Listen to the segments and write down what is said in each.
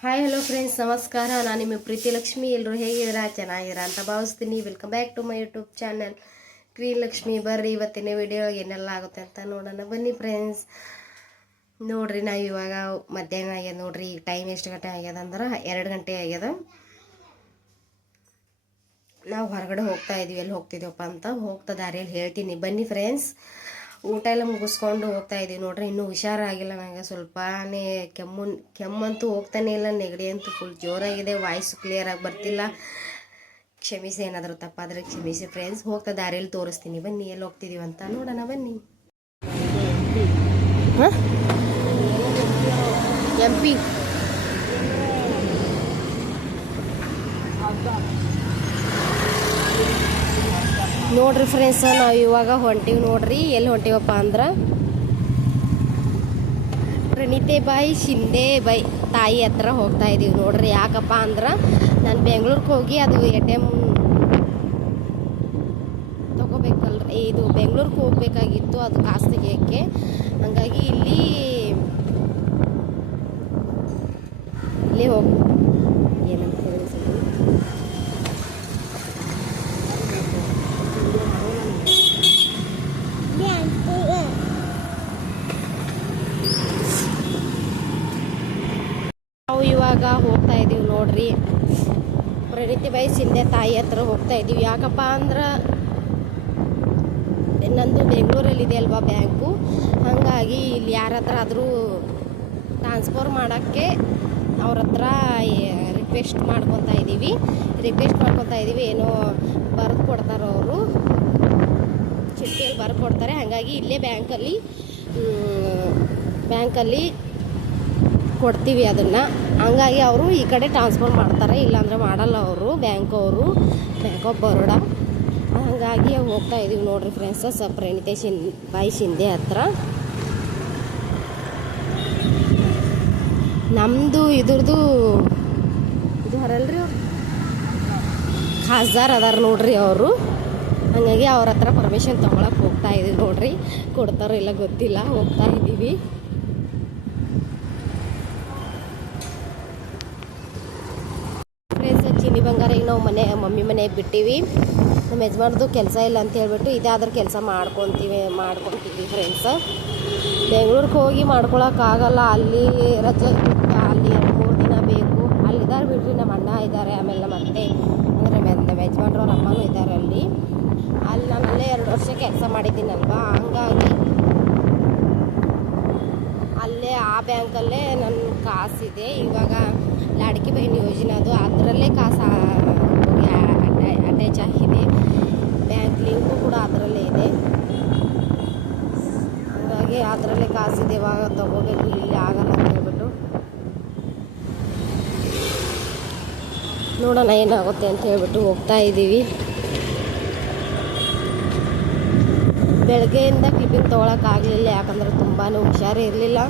Hi hello friends, ನಮಸ್ಕಾರ. ನಾನು ನಿಮ್ಮ ಪ್ರೀತಿ ಲಕ್ಷ್ಮಿ. ಎಲ್ಲರೂ ಹೇಗಿದ್ದೀರಾ? ಚೆನ್ನಾಗಿದ್ದೀರಾ ಅಂತ ಭಾವಿಸ್ತೀನಿ. Welcome back to my YouTube channel green Lakshmi. ಬರ್ರಿ ಇವತ್ತಿನ ವಿಡಿಯೋ ಏನೆಲ್ಲ ಆಗುತ್ತೆ ಅಂತ ನೋಡೋಣ ಬನ್ನಿ ಫ್ರೆಂಡ್ಸ್. ನೋಡ್ರಿ, ನಾವು ಇವಾಗ ಮಧ್ಯಾಹ್ನ ಆಗ್ಯದ ನೋಡ್ರಿ. ಈಗ ಟೈಮ್ ಎಷ್ಟು ಗಂಟೆ ಆಗ್ಯದ ಅಂದ್ರೆ 2 ಗಂಟೆ ಆಗ್ಯದ. ನಾವು ಹೊರಗಡೆ ಹೋಗ್ತಾ ಇದ್ವಿ. ಎಲ್ಲಿ ಹೋಗ್ತಿದ್ದೀವಪ್ಪ ಅಂತ ಹೋಗ್ತಾ ದಾರಿಯಲ್ಲಿ ಹೇಳ್ತೀನಿ ಬನ್ನಿ ಫ್ರೆಂಡ್ಸ್. ಊಟ ಎಲ್ಲ ಮುಗಿಸ್ಕೊಂಡು ಹೋಗ್ತಾ ಇದ್ದೀವಿ ನೋಡ್ರಿ. ಇನ್ನೂ ಹುಷಾರಾಗಿಲ್ಲ ನನಗೆ, ಸ್ವಲ್ಪನೇ ಕೆಮ್ಮಂತೂ ಹೋಗ್ತಾನೆ ಇಲ್ಲ. ನೆಗಡಿ ಅಂತೂ ಫುಲ್ ಜೋರಾಗಿದೆ. ವಾಯ್ಸು ಕ್ಲಿಯರಾಗಿ ಬರ್ತಿಲ್ಲ. ಕ್ಷಮಿಸಿ, ಏನಾದರೂ ತಪ್ಪಾದರೆ ಕ್ಷಮಿಸಿ ಫ್ರೆಂಡ್ಸ್. ಹೋಗ್ತಾ ದಾರಿಯಲ್ಲಿ ತೋರಿಸ್ತೀನಿ ಬನ್ನಿ ಎಲ್ಲಿ ಹೋಗ್ತಿದ್ದೀವಿ ಅಂತ ನೋಡೋಣ ಬನ್ನಿ. MP ನೋಡ್ರಿ ಫ್ರೆಂಡ್ಸ್, ನಾವು ಇವಾಗ ಹೊಂಟೀವಿ ನೋಡ್ರಿ. ಎಲ್ಲಿ ಹೊಂಟೀವಪ್ಪ ಅಂದ್ರೆ ಪ್ರಣೀತೆಬಾಯಿ ಶಿಂದೆ ತಾಯಿ ಹತ್ರ ಹೋಗ್ತಾ ಇದೀವಿ ನೋಡ್ರಿ. ಯಾಕಪ್ಪ ಅಂದ್ರೆ ನಾನು ಬೆಂಗ್ಳೂರಿಗೆ ಹೋಗಿ ಅದು ATM ತಗೋಬೇಕಲ್ರಿ. ಇದು ಬೆಂಗ್ಳೂರಿಗೆ ಹೋಗ್ಬೇಕಾಗಿತ್ತು, ಅದು ಕಾಸು ತೆಗಿಯೋಕ್ಕೆ. ಹಂಗಾಗಿ ಇಲ್ಲೇ ಹೋಗಿ ಏನಂತ ಹೇಳಿ ನಾವು ಇವಾಗ ಹೋಗ್ತಾ ಇದ್ದೀವಿ ನೋಡ್ರಿ. ಪ್ರಣೀತೆಬಾಯಿ ಶಿಂದೆ ತಾಯಿ ಹತ್ರ ಹೋಗ್ತಾ ಇದ್ದೀವಿ. ಯಾಕಪ್ಪ ಅಂದ್ರೆ ನಂದು ಬೆಂಗಳೂರಲ್ಲಿದೆ ಅಲ್ವಾ ಬ್ಯಾಂಕು. ಹಾಗಾಗಿ ಇಲ್ಲಿ ಯಾರ ಹತ್ರ ಆದರೂ ಟ್ರಾನ್ಸ್ಫರ್ ಮಾಡೋಕ್ಕೆ ಅವ್ರ ಹತ್ರ ರಿಕ್ವೆಸ್ಟ್ ಮಾಡ್ಕೊತಾ ಇದ್ದೀವಿ. ಏನೋ ಬರೆದು ಕೊಡ್ತಾರೆ ಅವರು, ಚಿಟ್ಟಿಯಲ್ಲಿ ಬರೆದು ಕೊಡ್ತಾರೆ. ಹಾಗಾಗಿ ಇಲ್ಲೇ ಬ್ಯಾಂಕಲ್ಲಿ ಕೊಡ್ತೀವಿ ಅದನ್ನು. ಹಂಗಾಗಿ ಅವರು ಈ ಕಡೆ ಟ್ರಾನ್ಸ್ಫರ್ ಮಾಡ್ತಾರೆ, ಇಲ್ಲಾಂದರೆ ಮಾಡಲ್ಲ ಅವರು. Bank of Baroda. ಹಾಗಾಗಿ ಹೋಗ್ತಾ ಇದ್ದೀವಿ ನೋಡ್ರಿ ಫ್ರೆಂಡ್ಸ್, ಪ್ರಣೀತೆಬಾಯಿ ಶಿಂದೆ ಹತ್ರ. ನಮ್ಮದು ಇದು ಹರಲ್ರಿ, ಖಾಸದಾರ್ ಅದಾರ ನೋಡ್ರಿ ಅವರು. ಹಾಗಾಗಿ ಅವ್ರ ಹತ್ರ ಪರ್ಮಿಷನ್ ತೊಗೊಳಕ್ಕೆ ಹೋಗ್ತಾ ಇದ್ದೀವಿ ನೋಡ್ರಿ. ಕೊಡ್ತಾರೋ ಇಲ್ಲ ಗೊತ್ತಿಲ್ಲ, ಹೋಗ್ತಾ ಇದ್ದೀವಿ. ಚಿನ್ನಿ ಬಂಗಾರ ಈಗ ನಾವು ಮಮ್ಮಿ ಮನೆ ಬಿಟ್ಟಿವಿ. ನಮ್ಮ ಯಜಮಾನ್ರದ್ದು ಕೆಲಸ ಇಲ್ಲ ಅಂತ ಹೇಳ್ಬಿಟ್ಟು ಇದಾದ್ರೂ ಕೆಲಸ ಮಾಡ್ಕೊತೀವಿ ಫ್ರೆಂಡ್ಸ್. ಬೆಂಗ್ಳೂರಿಗೆ ಹೋಗಿ ಮಾಡ್ಕೊಳಕ್ಕಾಗಲ್ಲ, ಅಲ್ಲಿ ರಜೆ ಅಲ್ಲಿ 3 ದಿನ ಬೇಕು. ಅಲ್ಲಿದ್ದಾರೆ ಬಿಡ್ರಿ, ನಮ್ಮ ಅಣ್ಣ ಇದ್ದಾರೆ, ಆಮೇಲೆ ನಮ್ಮ ಅತ್ತೆ ಅಂದರೆ ನಮ್ಮ ಯಜಮಾನ್ರವ್ರ ಅಮ್ಮನೂ ಇದ್ದಾರೆ ಅಲ್ಲಿ. ನಾನು ಅಲ್ಲೇ 2 ವರ್ಷ ಕೆಲಸ ಮಾಡಿದ್ದೀನಲ್ವಾ. ಹಂಗಾಗಿ ಅಲ್ಲೇ ಆ ಬ್ಯಾಂಕಲ್ಲೇ ನನ್ನ ಕಾಸಿದೆ. ಇವಾಗ ಲಾಡ್ಕಿ ಬಹನ್ ಯೋಜನೆ ಅದರಲ್ಲೇ ಕಾಸು ಅಟ್ಯಾಚ್ ಆಗಿದೆ. ಬ್ಯಾಂಕ್ ಲಿಂಕು ಕೂಡ ಅದರಲ್ಲೇ ಇದೆ. ಹಾಗಾಗಿ ಅದರಲ್ಲೇ ಕಾಸಿದೆ. ಇವಾಗ ತಗೋಬೇಕು, ಇಲ್ಲಿ ಆಗಲ್ಲ ಅಂತ ಹೇಳ್ಬಿಟ್ಟು ನೋಡೋಣ ಏನಾಗುತ್ತೆ ಅಂತ ಹೇಳ್ಬಿಟ್ಟು ಹೋಗ್ತಾ ಇದ್ದೀವಿ. ಬೆಳಗ್ಗೆಯಿಂದ ಟಿಫಿನ್ ತೊಗೊಳಕ್ಕಾಗಲಿಲ್ಲ, ಯಾಕಂದ್ರೆ ತುಂಬಾ ಹುಷಾರೇ ಇರಲಿಲ್ಲ.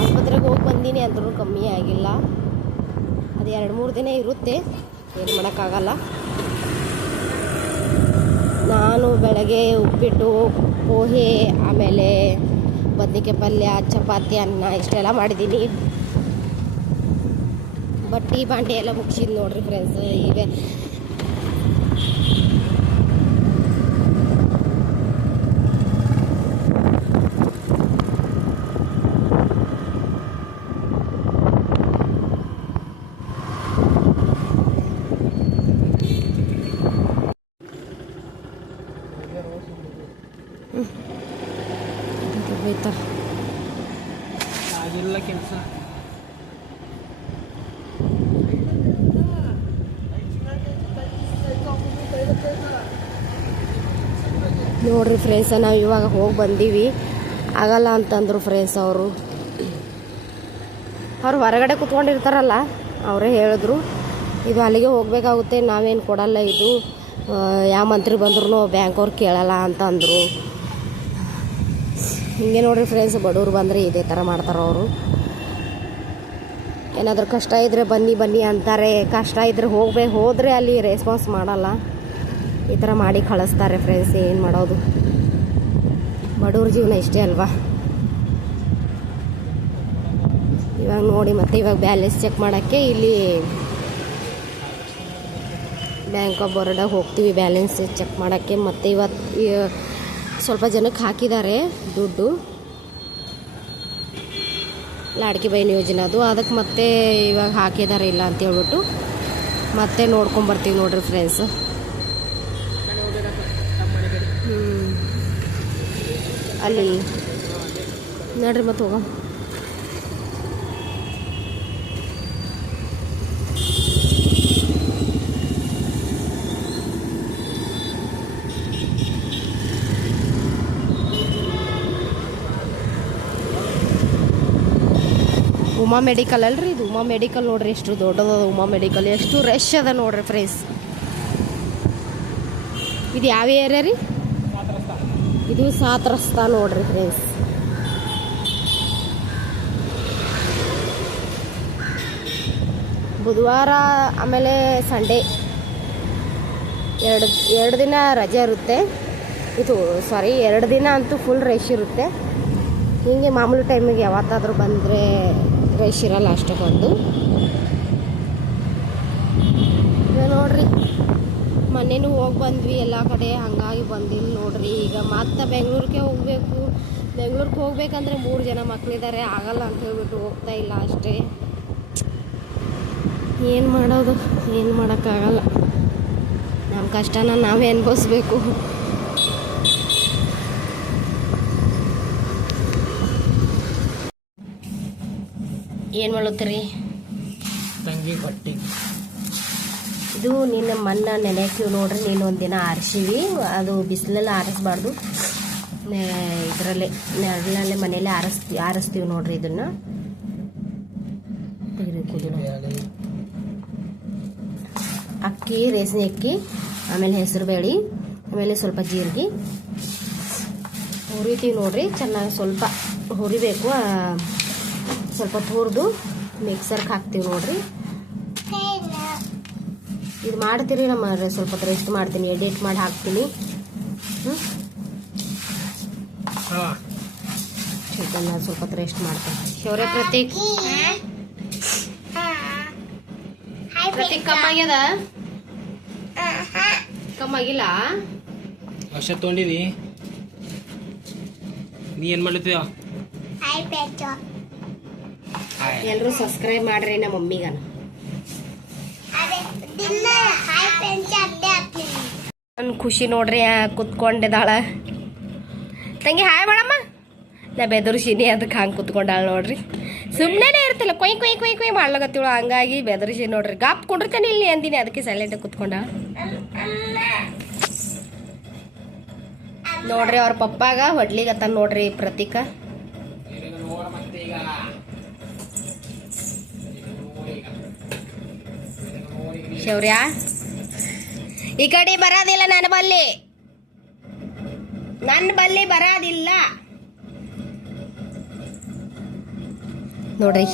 ಆಸ್ಪತ್ರೆಗೆ ಹೋಗಿ ಬಂದೀನಿ ಅಂದ್ರೂ ಕಮ್ಮಿ ಆಗಿಲ್ಲ. ಅದು 2-3 ದಿನ ಇರುತ್ತೆ, ಏನು ಮಾಡೋಕ್ಕಾಗಲ್ಲ. ನಾನು ಬೆಳಗ್ಗೆ ಉಪ್ಪಿಟ್ಟು, ಪೋಹೆ, ಆಮೇಲೆ ಬದ್ನಿಕಾಯಿ ಪಲ್ಯ, ಚಪಾತಿ, ಅನ್ನ ಇಷ್ಟೆಲ್ಲ ಮಾಡಿದ್ದೀನಿ. ಬಟ್ಟೆ ಬಾಂಡೆ ಎಲ್ಲ ಮುಗಿಸಿದ್ದು ನೋಡ್ರಿ ಫ್ರೆಂಡ್ಸ್. ಈಗ ಕೆಲಸ ನೋಡ್ರಿ ಫ್ರೆಂಡ್ಸ್, ನಾವು ಇವಾಗ ಹೋಗಿ ಬಂದೀವಿ. ಆಗಲ್ಲ ಅಂತಂದರು ಫ್ರೆಂಡ್ಸ್ ಅವರು ಹೊರಗಡೆ ಕುತ್ಕೊಂಡಿರ್ತಾರಲ್ಲ, ಅವರೇ ಹೇಳಿದ್ರು ಇದು ಅಲ್ಲಿಗೆ ಹೋಗಬೇಕಾಗುತ್ತೆ, ನಾವೇನು ಕೊಡಲ್ಲ, ಇದು ಯಾವ ಮಂತ್ರಿ ಬಂದ್ರೂ ಬ್ಯಾಂಕ್ ಅವ್ರು ಕೇಳಲ್ಲ ಅಂತ ಅಂದರು. ಹಿಂಗೆ ನೋಡ್ರಿ ಫ್ರೆಂಡ್ಸ್, ಬಡವ್ರು ಬಂದರೆ ಇದೇ ಥರ ಮಾಡ್ತಾರೆ ಅವರು. ಏನಾದರೂ ಕಷ್ಟ ಇದ್ದರೆ ಬನ್ನಿ ಅಂತಾರೆ, ಕಷ್ಟ ಇದ್ದರೆ ಹೋದರೆ ಅಲ್ಲಿ ರೆಸ್ಪಾನ್ಸ್ ಮಾಡಲ್ಲ. ಈ ಥರ ಮಾಡಿ ಕಳಿಸ್ತಾರೆ ಫ್ರೆಂಡ್ಸ್. ಏನು ಮಾಡೋದು, ಬಡವ್ರ ಜೀವನ ಇಷ್ಟೇ ಅಲ್ವಾ. ಇವಾಗ ನೋಡಿ ಮತ್ತೆ ಇವಾಗ ಬ್ಯಾಲೆನ್ಸ್ ಚೆಕ್ ಮಾಡೋಕ್ಕೆ ಇಲ್ಲಿ ಬ್ಯಾಂಕ್ ಆಫ್ ಬರೋಡಾಗ ಹೋಗ್ತೀವಿ ಬ್ಯಾಲೆನ್ಸ್ ಚೆಕ್ ಮಾಡೋಕ್ಕೆ. ಮತ್ತು ಇವತ್ತು ಸ್ವಲ್ಪ ಜನಕ್ಕೆ ಹಾಕಿದ್ದಾರೆ ದುಡ್ಡು, ಲಾಡ್ಕಿ ಬಹನ್ ಯೋಜನೆ ಅದು, ಅದಕ್ಕೆ ಮತ್ತೆ ಇವಾಗ ಹಾಕಿದ್ದಾರೆ ಇಲ್ಲ ಅಂತ ಹೇಳ್ಬಿಟ್ಟು ಮತ್ತೆ ನೋಡ್ಕೊಂಬರ್ತೀವಿ ನೋಡ್ರಿ ಫ್ರೆಂಡ್ಸ್. ಅಲ್ಲಿ ನೋಡ್ರಿ ಮತ್ತೆ ಹೋಗ. ಉಮಾ ಮೆಡಿಕಲ್ ಅಲ್ರಿ ಇದು, ಉಮಾ ಮೆಡಿಕಲ್ ನೋಡ್ರಿ ಎಷ್ಟು ದೊಡ್ಡದ ಉಮಾ ಮೆಡಿಕಲ್, ಎಷ್ಟು ರಶ್ ಅದ ನೋಡ್ರಿ ಫ್ರೆಂಡ್ಸ್. ಇದು ಯಾವ ಏರಿಯಾ ರೀ? ಇದು ಸಾತ್ ರಸ್ತಾ ನೋಡ್ರಿ ಫ್ರೆಂಡ್ಸ್. ಬುಧವಾರ ಆಮೇಲೆ ಸಂಡೇ ಎರಡು ದಿನ ರಜೆ ಇರುತ್ತೆ. ಇದು ಸಾರಿ 2 ದಿನ ಅಂತೂ ಫುಲ್ ರಶ್ ಇರುತ್ತೆ. ಹೀಗೆ ಮಾಮೂಲಿ ಟೈಮಿಗೆ ಯಾವತ್ತಾದರೂ ಬಂದರೆ ರಶ್ ಇರಲ್ಲ ಅಷ್ಟಕ್ಕೊಂದು. ನೋಡ್ರಿ ಮೊನ್ನೆನೂ ಹೋಗಿ ಬಂದ್ವಿ ಎಲ್ಲ ಕಡೆ, ಹಾಗಾಗಿ ಬಂದಿಲ್ಲ ನೋಡ್ರಿ. ಈಗ ಮತ್ತೆ ಬೆಂಗ್ಳೂರಿಗೆ ಹೋಗಬೇಕು. ಬೆಂಗ್ಳೂರಿಗೆ ಹೋಗ್ಬೇಕಂದ್ರೆ 3 ಜನ ಮಕ್ಕಳಿದ್ದಾರೆ, ಆಗಲ್ಲ ಅಂತ ಹೇಳ್ಬಿಟ್ಟು ಹೋಗ್ತಾ ಇಲ್ಲ ಅಷ್ಟೇ. ಏನು ಮಾಡೋದು, ಏನು ಮಾಡೋಕ್ಕಾಗಲ್ಲ. ನಮ್ಮ ಕಷ್ಟನ ನಾವೇ ಅನ್ಭವಿಸ್ಬೇಕು. ಏನು ಮಾಡುತ್ತೀರಿ ತಂಗಿ ಬಟ್ಟೆ? ಇದು ನಿನ್ನ ಮಣ್ಣ ನೆನೆಕ್ತೀವಿ ನೋಡ್ರಿ. ನೀನು ಒಂದಿನ ಆರಿಸಿವಿ, ಅದು ಬಿಸಿಲಲ್ಲಿ ಆರಿಸ್ಬಾರ್ದು, ಇದರಲ್ಲೇ ನೆರಳಲ್ಲೇ ಮನೆಯಲ್ಲೇ ಆರಿಸ್ತೀವಿ ನೋಡ್ರಿ. ಇದನ್ನು ಅಕ್ಕಿ, ರೇಸನ್ ಅಕ್ಕಿ, ಆಮೇಲೆ ಹೆಸರು ಬೇಳೆ, ಆಮೇಲೆ ಸ್ವಲ್ಪ ಜೀರಿಗೆ ಹುರಿತೀವಿ ನೋಡ್ರಿ. ಚೆನ್ನಾಗಿ ಸ್ವಲ್ಪ ಹುರಿಬೇಕು. ಸ್ವಲ್ಪ ಹುರಿದು ಮಿಕ್ಸರ್ಗೆ ಹಾಕ್ತೀವಿ ನೋಡ್ರಿ. ಇದು ಮಾಡ್ತೀರಿ ನಮ್ಮ ಸ್ವಲ್ಪ ರೆಸ್ಟ್ ಮಾಡ್ತೀನಿ, ಎಡಿಟ್ ಮಾಡಿ ಹಾಕ್ತೀನಿ. ಚಿಕನ್ ಸ್ವಲ್ಪ ರೆಸ್ಟ್ ಮಾಡ್ತೀನಿ. ಶೌರ್ಯ ಪ್ರತೀಕ್ ಕಮ್ಮಾಗ್ಯದ? ಕಮ್ಮಾಗಿಲ್ಲ? ವರ್ಷ ತೊಗೊಂಡಿದಿ ನೀ ಏನು ಮಾಡ್ಲತ್ತೀಯ? ಎಲ್ಲರೂ ಸಬ್ಸ್ಕ್ರೈಬ್ ಮಾಡ್ರಿ ನಮ್ಮ ಮಮ್ಮಿಗ. ನನ್ನ ಖುಷಿ ನೋಡ್ರಿ ಕುತ್ಕೊಂಡಿದ್ದಾಳ. ತಂಗಿ ಹಾಯ್ ಮಾಡಮ್ಮ. ನಾ ಬೆದರ್ಸಿನಿ, ಅದಕ್ಕೆ ಹಂಗೆ ಕುತ್ಕೊಂಡಾಳ ನೋಡ್ರಿ. ಸುಮ್ಮನೆ ಇರ್ತಿಲ್ಲ, ಕೊಯ್ ಕೊಯ್ ಕೊಯ್ ಕೊಯ್ ಮಾಡ್ಲಾಗತ್ತಿಳು, ಹಂಗಾಗಿ ಬೆದರ್ಸಿ ನೋಡ್ರಿ. ಗಾಪ್ ಕೊಡಿರ್ತಾನೆ ಇಲ್ಲಿ ಅಂದಿನಿ, ಅದಕ್ಕೆ ಸೈಲೆಂಟಾಗಿ ಕುತ್ಕೊಂಡಾಳ ನೋಡ್ರಿ. ಅವ್ರ ಪಪ್ಪಾಗ ಹೊಡ್ಲಿಗತ್ತ ನೋಡ್ರಿ ಪ್ರತೀಕ. ಶೌರ್ಯ ಈ ಕಡೆ ಬರೋದಿಲ್ಲ, ನನ್ನ ಬಲ್ಲಿ ಬರೋದಿಲ್ಲ ನೋಡ್ರಿ.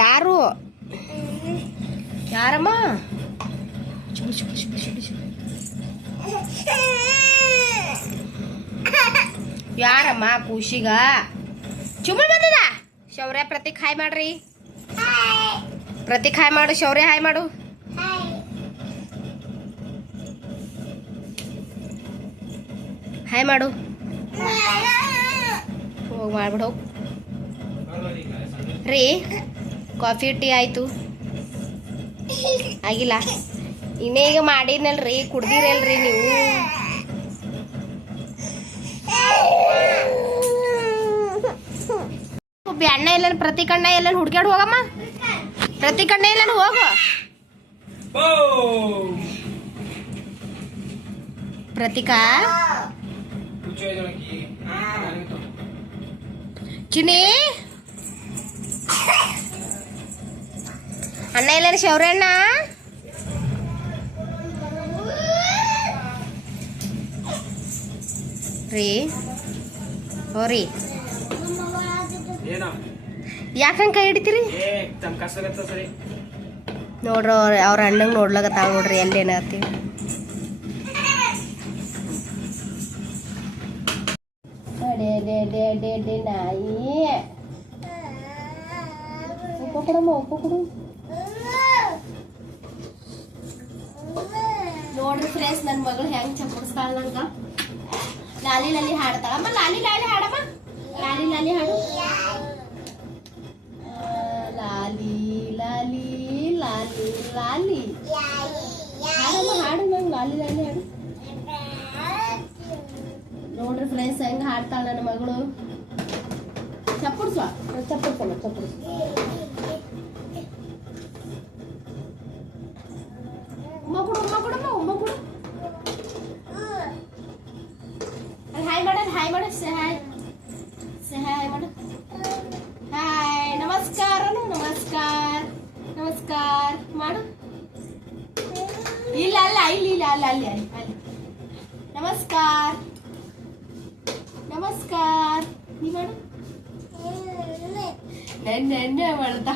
ಯಾರು ಯಾರಮ್ಮ? ಯಾರಮ್ಮ ಖುಷಿಗ ಚುಮ್ಮಲ್ ಬಂದದ? ಶೌರ್ಯ ಪ್ರತೀಕ್ ಹಾಯ್ ಮಾಡ್ರಿ. ಪ್ರತೀಕ್ ಹಾಯ್ ಮಾಡು, ಶೌರ್ಯ ಹಾಯ್ ಮಾಡು. ಹಾಯ್ ಮಾಡು. ಹೋಗಿ ಮಾಡ್ಬಿಡು ಹೋಗಿ ರೀ. ಕಾಫಿ ಟೀ ಆಯ್ತು? ಆಗಿಲ್ಲ ಇನ್ನೇ, ಈಗ ಮಾಡಿನಲ್ರಿ, ಕುಡ್ದಿರಲ್ರಿ ನೀವು? ಅಣ್ಣ ಎಲ್ಲ ಪ್ರತೀಕ್ ಅಣ್ಣ ಎಲ್ಲ ಹುಡ್ಕ್ಯಾಡ್ ಹೋಗಮ್ಮ. ಪ್ರತೀಕ್ ಅಣ್ಣ ಎಲ್ಲ ಹೋಗು. ಪ್ರತೀಕಾ ಚಿನಿ ಅಣ್ಣ ಎಲ್ಲ ಶೌರ್ಯಣ್ಣ ರೀ. ಹೋರಿ ಯಾಕಂಗ ಕೈ ಹಿಡಿತೀರಿ ನೋಡ್ರಿ. ಅವ್ರ ಅಣ್ಣಂಗೆ ನೋಡ್ಲಾಗತ್ತಾವ ನೋಡ್ರಿ. ಎಲ್ಲೇನಾಗ್ತೀವಿ ಎಡೆ ಎಡೆ ನಾಯಿ ಉಪ್ಪ ಕೊಡಮ್ಮ ಉಪ್ಪ ಕೊಡು ನೋಡ್ರಿ ಫ್ರೆಂಡ್ಸ್ ನನ್ನ ಮಗಳು ಹೆಂಗ್ ಚಪ್ಪಡಿಸ್ತಾಳ ನಂಗ ಲಾಲಿ ಲಾಲಿ ಹಾಡ್ತಾಳಮ್ಮ ಲಾಲಿ ಲಾಲಿ ಹಾಡಮ್ಮ ಲಾಲಿ ಲಾಲಿ ಹಾಡು ಲಾಲಿ ಲಾಲಿ ಲಾಲಿ ಲಾಲಿ ಹಾಡಮ್ಮ ಹಾಡು ನಂಗೆ ಲಾಲಿ ಲಾಲಿ ಹಾಡು ನೋಡ್ರಿ ಫ್ರೆಂಡ್ಸ್ ಹೆಂಗ್ ಹಾಡ್ತಾಳ ನನ್ನ ಮಗಳು ಚಪ್ಪಡಿಸುವ ಚಪ್ಪಡಿಸಲ್ಲ ಚಪ್ಪಡಿಸ ಉಮ್ಮ ಕೊಡು ಉಮ್ಮ ಕೊಡು ಹಾಯ್ ಮಾಡ ಸೆ ಹಾಯ್ ಮಾಡು ಹಾಯ್ ನಮಸ್ಕಾರ ನಮಸ್ಕಾರ ಮಾಡು ಇಲ್ಲ ಅಲ್ಲ ಇಲ್ಲಿ ಅಲ್ಲಿ ನಮಸ್ಕಾರ ನೀ ಮಾಡು ನೆನ್ನೆ ಮಾಡ್ತಾ